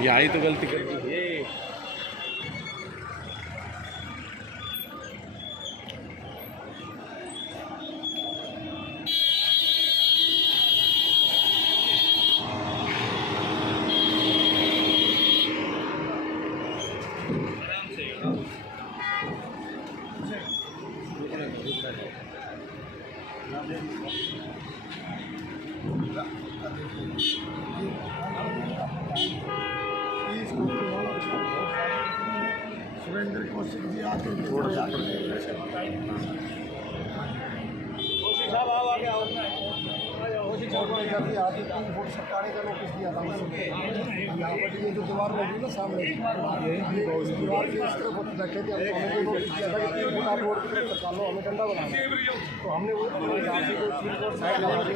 यही तो गलती कर दी है। सुरेंद्र कौशिक जी आते हैं सरकारी का नोटिस दिया था यहाँ पर ये जो दीवार होगी ना सामने दीवार की इस तरफ रखे थे हमने नोटिस दिया था कि 3 फुट आप रोड की तरफ तक लो हमें डंडा बनाना तो हमने वो साइड लगा दी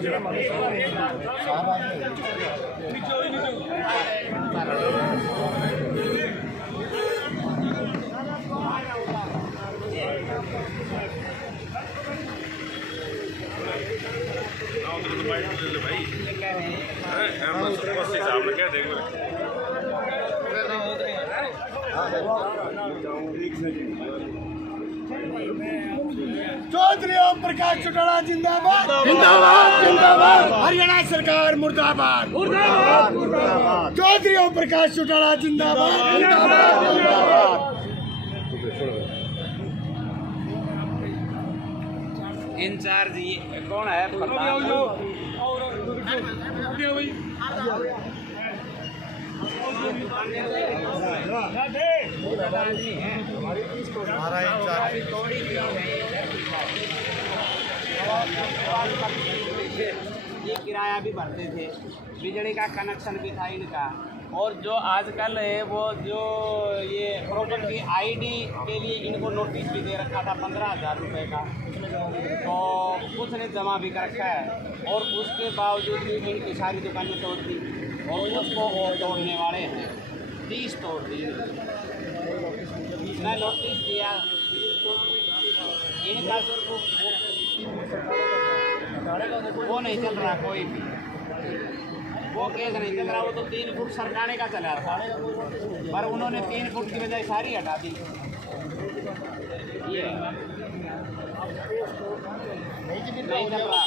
चौधरी ओम प्रकाश चौटाला जिंदाबाद जिंदाबाद जिंदाबाद। हरियाणा सरकार मुर्दाबाद मुर्दाबाद मुर्दाबाद। चौधरी ओम प्रकाश चौटाला जिंदाबाद जिंदाबाद जिंदाबाद। इंचार्ज ये कौन है? ये किराया भी भरते थे, बिजली का कनेक्शन भी था इनका। और जो आजकल है वो जो ये प्रॉपर्टी आईडी के लिए इनको नोटिस भी दे रखा था 15,000 रुपये का, तो कुछ ने जमा भी कर रखा है। और उसके बावजूद भी इनकी सारी दुकानें तोड़ दी और उसको और तोड़ने वाले हैं 30 तोड़ दी। मैं नोटिस दिया इनका वो नहीं चल रहा कोई भी, वो केस नहीं चल रहा। वो तो 3 फुट सरकाने का चला था, पर उन्होंने 3 फुट की बजाय सारी हटा दी। ये नहीं चल रहा।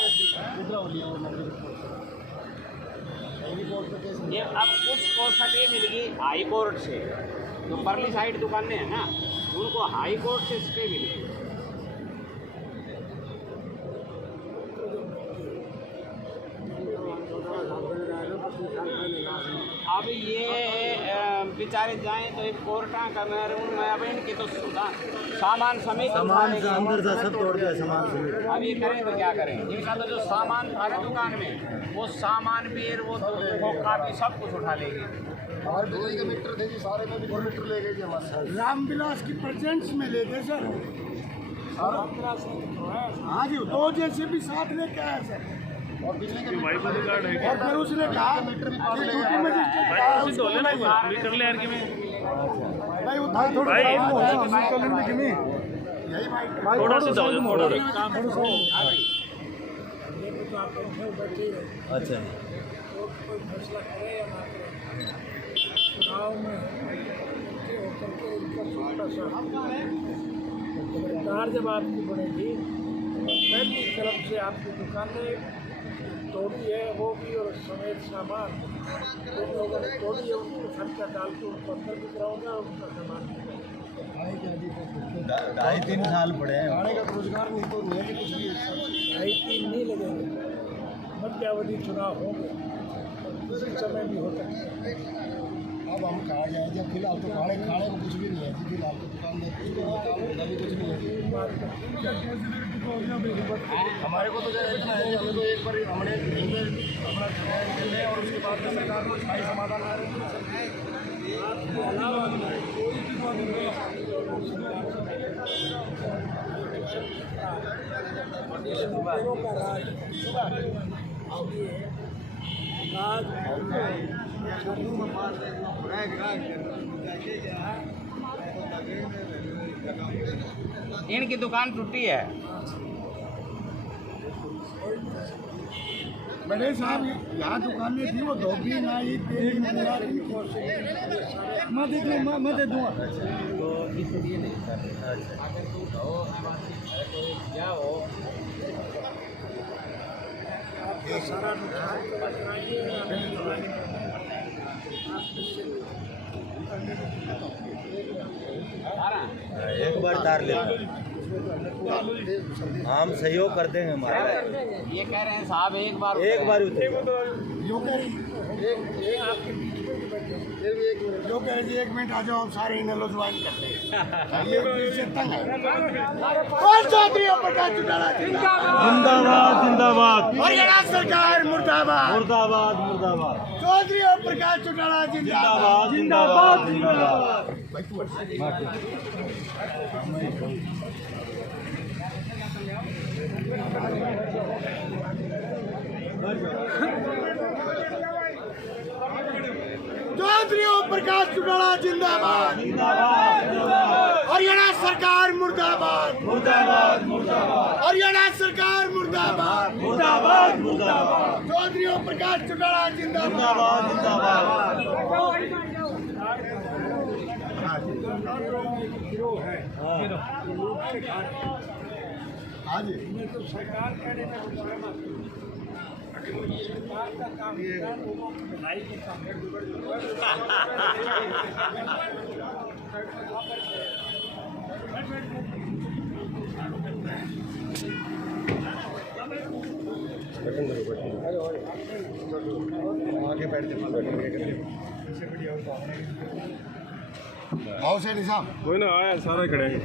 ये अब कुछ को सटे मिल गई हाई कोर्ट से, जो परली साइड दुकानें हैं ना उनको हाई कोर्ट से स्टे मिली। अब ये बेचारे जाएं तो एक कोर्टा का मैं अब इनके तो सामान समेत अंदर से सब तोड़ दिया सामान समेत। अब ये करें तो क्या करें? इनका तो जो सामान था ना दुकान में वो सामान भी वो काफी सब कुछ उठा लेंगे। हमारे बिजली के मीटर थे जी, सारे में 2 मीटर ले गए जी हमारे। रामविलास की प्रेजेंस में ले गए सर। हाँ जी, 2 जैसे भी साथ लेके आया सर। और बिजली के मीटर और फिर उसने कहा मीटर भी मीटर ले यार कि मैं भाई उधर थोड़ा थोड़ा सा दो थोड़ा अच्छा कार जब आपकी बनेगी पहली तरफ से आपकी दुकानें तोड़ी है वो भी और समेत सामान जिन लोगों ने तोड़ी है उनको खर्चा डाल के उनको अंदर भी कराओगे और उनका सामान 2.5-3 साल पड़े हैं। खाने का रोजगार नहीं तो नहीं है कुछ भी 2.5-3 नहीं लगेंगे। मध्यावधि चुनाव होंगे किसी समय भी हो सकते हैं। अब हम कहा जाए जब फिलहाल तो खाने को कुछ भी नहीं है जी, फिलहाल तो दुकान में कुछ भी नहीं है। हमारे को तो इतना है हमें तो एक बार हमने अपना है और उसके बाद में सरकार को स्थायी समाधान आ रहे इनकी दुकान टूटी है। बड़े साहब यहाँ दुकानें थी वो धोबी नाई तेली मुरारी मैं दे दूँगा। तो इसलिए नहीं सर। अगर तू हो मैं बात नहीं तो क्या हो सारा एक बार तार लेते हम सहयोग कर देंगे हमारे। ये कह रहे हैं साहब एक बार एक मिनट आ जाओ, सारे इन्हें ज्वाइन करते हैं। जिंदाबाद जिंदाबाद हरियाणा सरकार मुर्दाबाद मुर्दाबाद मुर्दाबाद। चौधरी ओम प्रकाश चौटाला जिंदाबाद जिंदाबाद जिंदाबाद। चौधरी ओम प्रकाश चौटाला जिंदाबाद हरियाणा सरकार मुर्दाबाद मुर्दाबाद मुर्दाबाद हरियाणा सरकार मुर्दाबाद मुर्दाबाद मुर्दाबाद। चौधरी ओम प्रकाश चौटाला जिंदाबाद जिंदाबाद। सरकार कहने में सरकार का काम है लोगों की भलाई के काम आगे बैठते आओ से निजाम कोई ना आया सारा खड़े हैं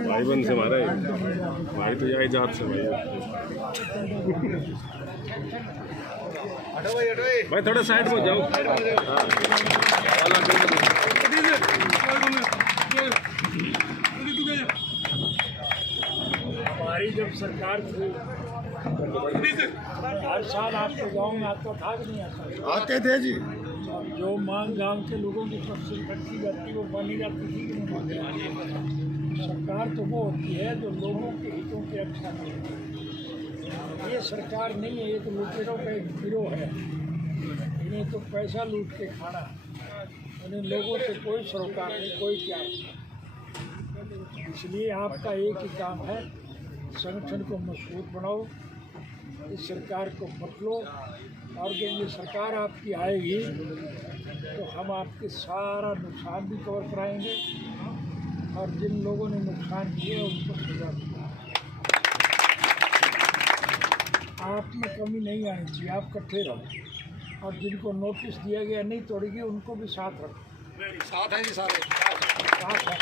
भाई बन से मारा है भाई तो यही जात से भाई थोड़ा साइड में जाओ। हमारी जब सरकार थी हर साल आपके गांव में आता था कि नहीं आता? आते थे जी। जो मांग गांव के लोगों की फसल रखी जाती वो मानी जाती थी कि नहीं मानी? सरकार तो वो होती है जो लोगों के हितों की रक्षा करती है। ये सरकार नहीं है, ये तो लुटेरों का एक गिरोह है। इन्हें तो पैसा लूट के खाना, उन्हें लोगों से कोई सरोकार नहीं, कोई प्यार नहीं। इसलिए आपका एक ही काम है, संगठन को मजबूत बनाओ, इस सरकार को मत लो, और जब ये सरकार आपकी आएगी तो हम आपके सारा नुकसान भी कवर कराएंगे और जिन लोगों ने नुकसान किए उनको सजा देंगे। आप में कमी नहीं आनी चाहिए, आप इकट्ठे रहो और जिनको नोटिस दिया गया नहीं तोड़ेगी उनको भी साथ रखो। साथ हैं जी सारे साथ है,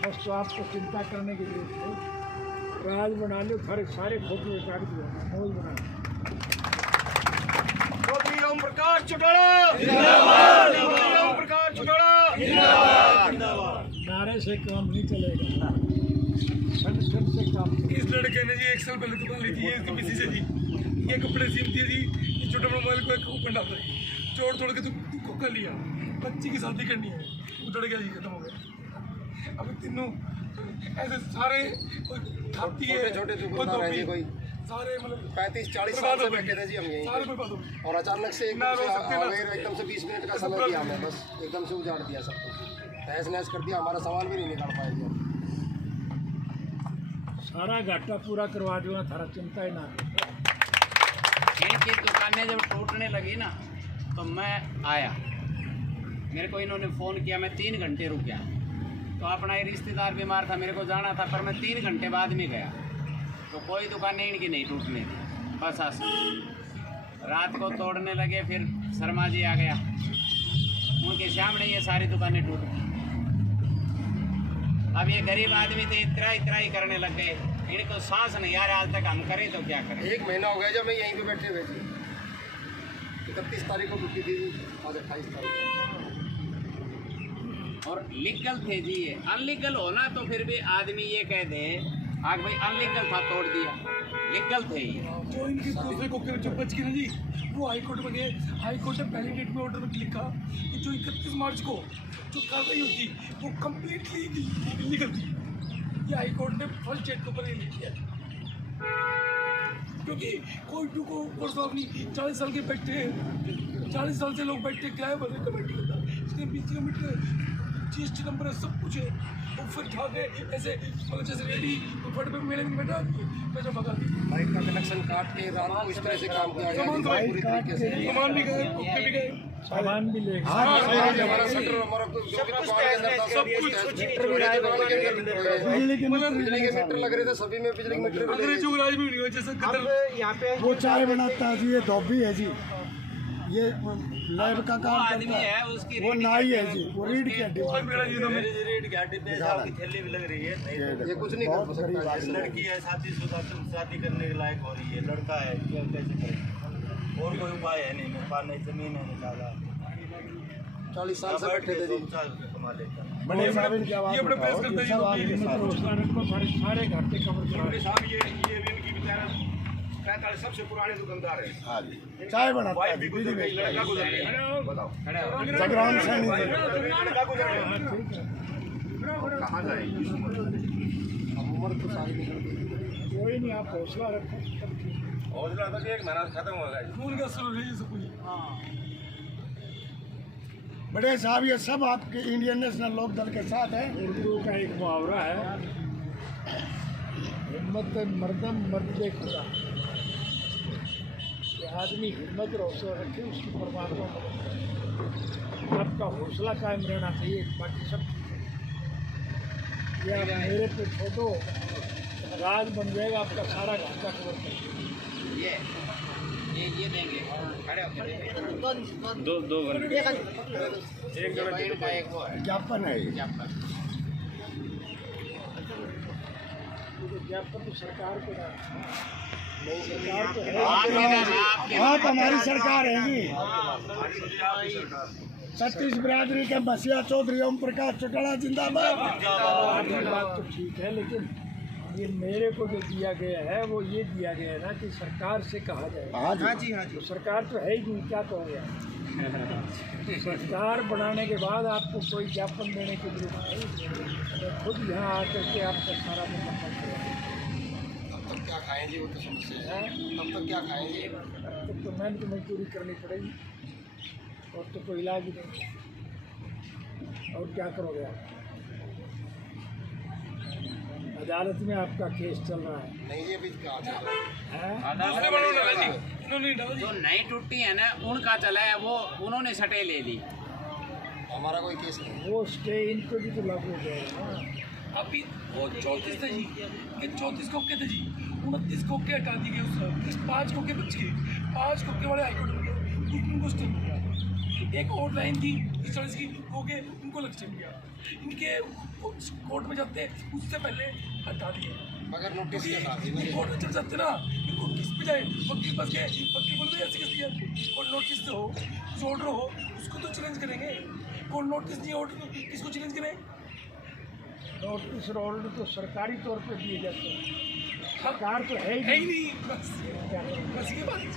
बस तो आपको चिंता करने की जरूरत है। राज बना लो, सारे फोटो काट दो, मौज बना लो। चौधरी ओम प्रकाश चौटाला जिंदाबाद। चौधरी ओम प्रकाश चौटाला जिंदाबाद। नारे से काम नहीं चलेगा, संगठन से काम। इस लड़के ने जी 1 साल पहले दुकान ली थी, ये इसके पीछे से जी ये कपड़े सिलती है जी, ये छोटा बड़ा मोबाइल को एक ऊपर डालता है, तोड़ के तू खोखा लिया, बच्ची की शादी करनी है, उधड़ गया जी, खत्म हो गया। अब तीनों ऐसे सारे खाती है, छोटे दुकानदार हैं जी, कोई सारे मतलब 35-40 साल से बैठे थे जी हम यहीं सारे बर्बाद हो गए। और अचानक से एकदम से 20 मिनट का समय दिया हमें, बस एकदम से उजाड़ दिया सब कुछ, तहस नहस कर दिया, हमारा सामान भी नहीं निकाल पाए जी। सारा घाटा पूरा करवा दूंगा, थारा चिंता ही ना। इनकी दुकानें जब टूटने लगी ना तो मैं आया, मेरे को इन्होंने फ़ोन किया, मैं 3 घंटे रुक गया। तो अपना एक रिश्तेदार बीमार था, मेरे को जाना था, पर मैं 3 घंटे बाद में गया तो कोई दुकानें इनकी नहीं टूटने थी। बस रात को तोड़ने लगे, फिर शर्मा जी आ गया, उनके सामने ये सारी दुकानें टूट गई। अब ये गरीब आदमी थे, इतना ही करने लग गए, इनको सांस नहीं आ रहा आज तक, हम करें तो क्या करें। 1 महीना हो गया जब मैं यहीं पे बैठे हुए थे। 31 तारीख को छुट्टी थी, आज 28 तारीख। और लीगल थे जी, ये अनलीगल होना तो फिर भी आदमी ये कह दे आग भाई अनलीगल था, तोड़ दिया, लीगल थे ये। जो इनके दूसरे को जो बच गए ना जी, वो हाई कोर्ट में गए, हाई कोर्ट ने पहली डेट में ऑर्डर में लिखा कि जो 31 मार्च को जो कार्रवाई होती वो कम्प्लीटली इलीगल थी। ये हाई कोर्ट ने फर्स्ट डेट के ऊपर ये ले लिया, क्योंकि कोई टू को साहब नहीं 40 साल के बैठे हैं, 40 साल से लोग बैठे क्या बने कमेटी का, इसके बीच मीटर GST नंबर है, सब कुछ है, और फिर ठा के ऐसे मतलब जैसे रेडी फट पे मेले में बैठा पैसा भगा बाइक का कनेक्शन काट के रात को इस तरह से काम किया गया सामान है, पूरी तरीके से सामान भी गए, कुत्ते भी गए, सामान भी ले हमारा शटर हमारा जो भी दुकान के अंदर था सब कुछ बिजली के मीटर लग रहे थे, सभी में बिजली के मीटर लग रहे थे। अंग्रेजों राज में नहीं हुआ जैसे कदर यहाँ पे वो चाय बनाता है जी, ये धोबी है जी, ये लैब का काम आदमी करता है है, उसकी वो नाई है जी, वो रीड के हड्डी मेरा जी तो मैं रेट क्या डिब्बे साहब की थैली भी लग रही है नहीं ये कुछ नहीं कर सकता तो लड़की है शादीशुदा शादी करने के लायक हो रही है, लड़का है क्या कैसे करें, और कोई उपाय है नहीं, मेरे पास नहीं जमीन है नहीं ज्यादा, 40 साल से बैठे थे जी। 50 रुपये कमा लेता है। बड़े साहब इनकी आवाज ये अपने उठाओ, प्रेस करते ये सब हैं, आदमी हिम्मत रोजगार को सारे घर पे कवर करा साहब ये इनकी बेचारा 45 सबसे पुराने दुकानदार है, हाँ जी, चाय बनाता है जी, बीड़ी बेचता है। लड़का गुजर गया, बताओ जगरान सैनी से लड़का गुजर गया, कहाँ जाएगी अब उम्र तो सारी निकल गई। कोई नहीं, आप हौसला रखो, सब ठीक। हौसला तो एक महीना खत्म हो गया। खून का शुरू है ये सब कुछ। बड़े साहब ये सब आपके इंडियन नेशनल लोक दल के साथ है। उर्दू का एक मुहावरा है, हिम्मत मर्दम मर्द खुदा, कि आदमी हिम्मत और हौसला रखे उसकी परमात्मा मदद करे। आपका हौसला कायम रहना चाहिए, बाकी सब ठीक है। ये आप मेरे पे छोड़ो, राज बन जाएगा आपका सारा घर का कवर कर। ये देंगे खड़े होकर दो घंटे एक घंटे का एक वो है ज्ञापन है ये। ज्ञापन तो सरकार को ना, आप हमारी सरकार है जी। छत्तीस बिरादरी के मसीहा चौधरी ओम प्रकाश चौटाला जिंदाबाद। आपकी बात तो ठीक है, लेकिन ये मेरे को जो दिया गया है वो ये दिया गया है ना कि सरकार से कहा जाए। हाँ जी, तो सरकार तो है ही नहीं, क्या कहोगे आप? सरकार बनाने के बाद आपको कोई ज्ञापन देने की जरूरत नहीं, तो खुद यहाँ आकर के आपका सारा मुकम्मल करेंगे। तब तक क्या खाएंगे वो तो समस्या है, तब तक क्या खाएंगे। तब तो मेहनत तो मजदूरी करनी पड़ेगी और तो कोई इलाज ही नहीं। और क्या करोगे आप? अदालत में आपका केस चल रहा है। नहीं ये भी कहा जा रहा है। हैं? दूसरे वालों ने डाला जी, इन्होंने नहीं डाला जी। जो नई टूटी है ना उनका चला है, वो उन्होंने सटे ले ली। हमारा कोई केस नहीं। वो स्टे इन पे भी तो लागू हो जाएगा ना। अभी वो 34 थे जी, कि 34 कोके थे जी, 29 कोके हटा दिए गए, उस 5 कोके बच गए, 5 कोके वाले हाईकोर्ट में गए, उसमें उनको स्टे मिल गया। एक और लाइन थी इस तरह की कोके, उनको लग स्टे मिल गया। इनके कोर्ट में जाते उससे पहले हटा दिए, मगर नोटिस के साथ कोर्ट में चल जाते ना, इनको किस पे जाए, वकील पास गए, वकील बोलते ऐसे कैसे किया, और नोटिस हो जो ऑर्डर हो उसको तो चैलेंज करेंगे, कोर्ट नोटिस नहीं ऑर्डर किसको चैलेंज करें? नोटिस और ऑर्डर तो सरकारी तौर पे दिए जाते हैं, सरकार तो है है ही ही नहीं। नहीं, बस क्या करें? बस ये बात है।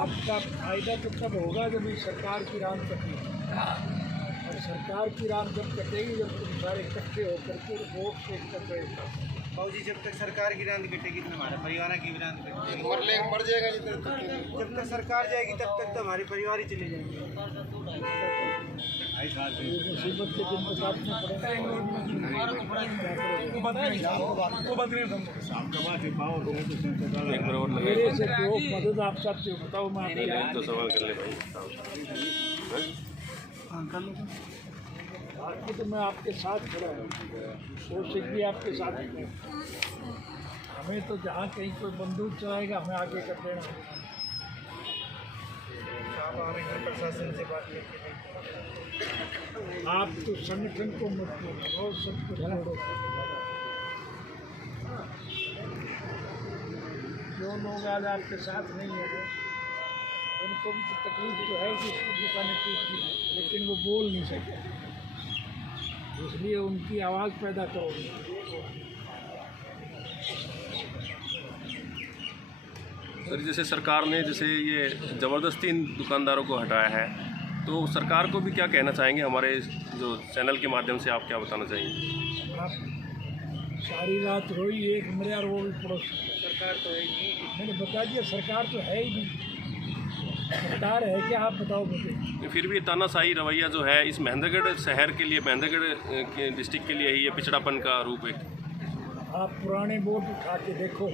आपका फायदा तो तब होगा जब ये सरकार की राम कटेगी, और सरकार की राम जब कटेगी जब तुम सारे इकट्ठे होकर के वोट से कर रहे हो। बाबूजी जब तक सरकार की रांद कटेगी तो हमारे परिवार की भी रांद कटेगी, मर जाएगा जितने तक। जब तक सरकार जाएगी तब तक तो हमारे परिवार ही चले जाएंगे। ये मुसीबत के दिन तो काटने पड़ेंगे। वो बात नहीं, वो बात नहीं हम एक बार और लगा मेरे से जो मदद आप चाहते हो बताओ, मैं आपकी तो सवाल कर ले भाई। बाकी तो मैं आपके साथ खड़ा हूँ, कोशिश भी आपके साथ ही है। हमें तो जहाँ कहीं कोई बंदूक चलाएगा हमें आगे कर देना। आप हमें घर प्रशासन से बात करके आप तो संगठन को मत करो, सब कुछ छोड़ो। जो लोग आज आपके साथ नहीं है उनको भी तो तकलीफ तो है कि इसकी दुकानें टूट गई, लेकिन वो बोल नहीं सकते, इसलिए उनकी आवाज़ पैदा करो। सर जैसे सरकार ने जैसे ये ज़बरदस्ती इन दुकानदारों को हटाया है, तो सरकार को भी क्या कहना चाहेंगे, हमारे जो चैनल के माध्यम से आप क्या बताना चाहेंगे? आप सारी रात रोई एक मेरे और वो भी पड़ोस सरकार तो है ही नहीं। मैंने बता दिया सरकार तो है ही नहीं। सरकार है क्या आप बताओ मुझे। फिर भी तानाशाही रवैया जो है इस महेंद्रगढ़ शहर के लिए, महेंद्रगढ़ के डिस्ट्रिक्ट के लिए ही ये पिछड़ापन का रूप है। आप पुराने वोट उठा के देखो,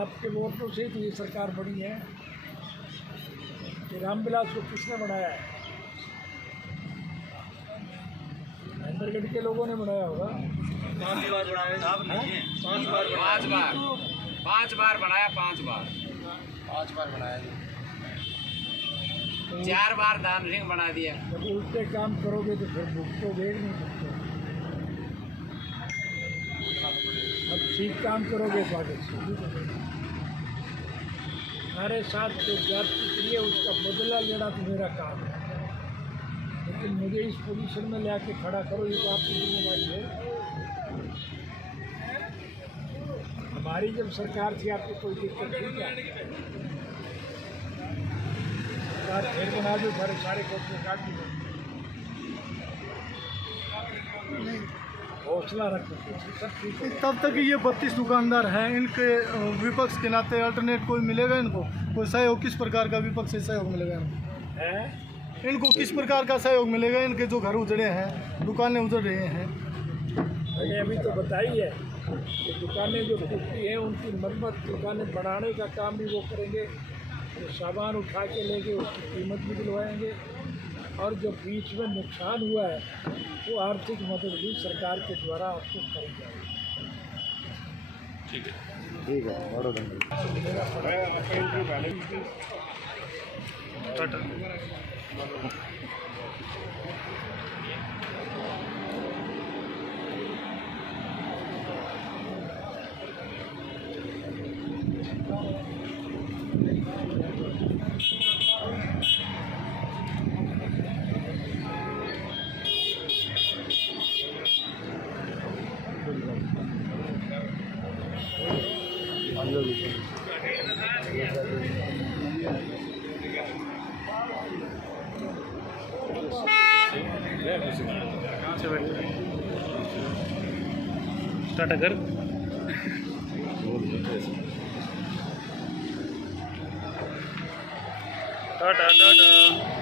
आपके वोटों से तो ये सरकार बनी है। कि रामविलास को किसने बनाया है? महेंद्रगढ़ के लोगों ने बनाया होगा। 5 बार बनाया साहब नहीं है, 5 बार 5 बार बनाया, 5 बार 5 बार बनाया। 4 बार दान रिंग बना दिया। जब उल्टे काम करोगे तो फिर भुगतोगे नहीं भुगतोगे। अब ठीक काम करोगे तो आगे हमारे साथ जो जाति करिए उसका बदला लेना तो मेरा काम है, लेकिन मुझे इस पोजीशन में ले आके खड़ा करो ये तो आपकी जिम्मेदारी है। हमारी जब सरकार थी आपको कोई दिक्कत थी क्या? सरकार फिर बना दो, सारे कोर्ट काट दी। हौसला रखो, सब ठीक है। तब तक ये 32 दुकानदार हैं, इनके विपक्ष के नाते अल्टरनेट कोई मिलेगा इनको? कोई सहयोग किस प्रकार का विपक्ष से सहयोग मिलेगा इनको? है इनको किस प्रकार का सहयोग मिलेगा? इनके जो घर उजड़े हैं, दुकानें उजड़ रहे हैं। मैंने अभी तो बताई है कि दुकानें जो टूटी हैं उनकी मरम्मत, दुकानें बढ़ाने का काम भी वो करेंगे। जो सामान उठा के लेंगे उसकी कीमत भी दिलवाएंगे, और जो बीच में नुकसान हुआ है वो आर्थिक मदद भी सरकार के द्वारा आपको करी जाएगी। ठीक है। ठीक है, बहुत धन्यवाद। टाटा कर टाटा टाटा।